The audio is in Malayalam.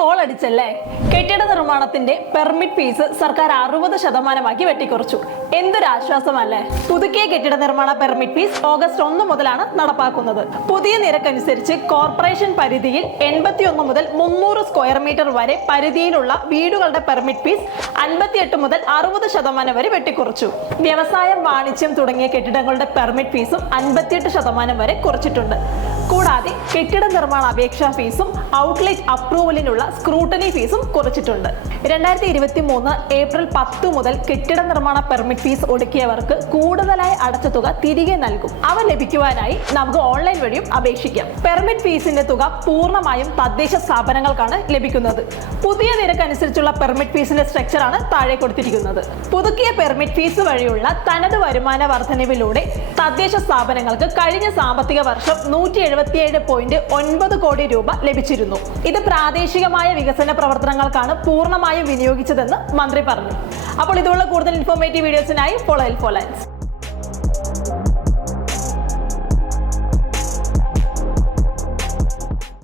കോൾ അടിച്ചല്ലേ? കെട്ടിട നിർമ്മാണത്തിന്റെ പെർമിറ്റ് ഫീസ് സർക്കാർ 60% വെട്ടിക്കുറച്ചു. എന്തൊരാശ്വാസമല്ലേ? പുതുക്കിയ കെട്ടിട നിർമ്മാണ പെർമിറ്റ് ഫീസ് ഓഗസ്റ്റ് 1 മുതലാണ് നടപ്പാക്കുന്നത്. പുതിയ നിരക്കനുസരിച്ച് കോർപ്പറേഷൻ പരിധിയിൽ 81 മുതൽ 300 സ്ക്വയർ മീറ്റർ വരെ പരിധിയിലുള്ള വീടുകളുടെ പെർമിറ്റ് ഫീസ് 58 മുതൽ 60% വരെ വെട്ടിക്കുറച്ചു. വ്യവസായം, വാണിജ്യം തുടങ്ങിയ കെട്ടിടങ്ങളുടെ പെർമിറ്റ് ഫീസും 58% വരെ കുറച്ചിട്ടുണ്ട്. കൂടാതെ കെട്ടിട നിർമ്മാണ അപേക്ഷാ ഫീസും ഔട്ട്ലെറ്റ് അപ്രൂവലിനുള്ള സ്ക്രൂട്ടനി ഫീസും കുറച്ചിട്ടുണ്ട്. 2023 ഏപ്രിൽ 10 മുതൽ കെട്ടിട നിർമ്മാണ പെർമിറ്റ് ഫീസ് ഒടുക്കിയവർക്ക് കൂടുതലായി അടച്ച തുക തിരികെ നൽകും. അവ ലഭിക്കുവാനായി നമുക്ക് ഓൺലൈൻ വഴിയും അപേക്ഷിക്കാം. പെർമിറ്റ് ഫീസിന്റെ തുക പൂർണ്ണമായും തദ്ദേശ സ്ഥാപനങ്ങൾക്കാണ് ലഭിക്കുന്നത്. പുതിയ നിരക്കനുസരിച്ചുള്ള പെർമിറ്റ് ഫീസിന്റെ സ്ട്രക്ചറാണ് താഴെ കൊടുത്തിരിക്കുന്നത്. പുതുക്കിയ പെർമിറ്റ് ഫീസ് വഴിയുള്ള തനത് വരുമാന വർധനവിലൂടെ തദ്ദേശ സ്ഥാപനങ്ങൾക്ക് കഴിഞ്ഞ സാമ്പത്തിക വർഷം 177.9 കോടി രൂപ ലഭിച്ചിരുന്നു. ഇത് പ്രാദേശികമായ വികസന പ്രവർത്തനങ്ങൾക്കാണ് പൂർണ്ണമായും വിനിയോഗിച്ചതെന്ന് മന്ത്രി പറഞ്ഞു. അപ്പോൾ ഇതുള്ള കൂടുതൽ ഇൻഫോർമേറ്റീവ് വീഡിയോസിനായി ഫോളോ എൽഫോ ലൈൻസ്.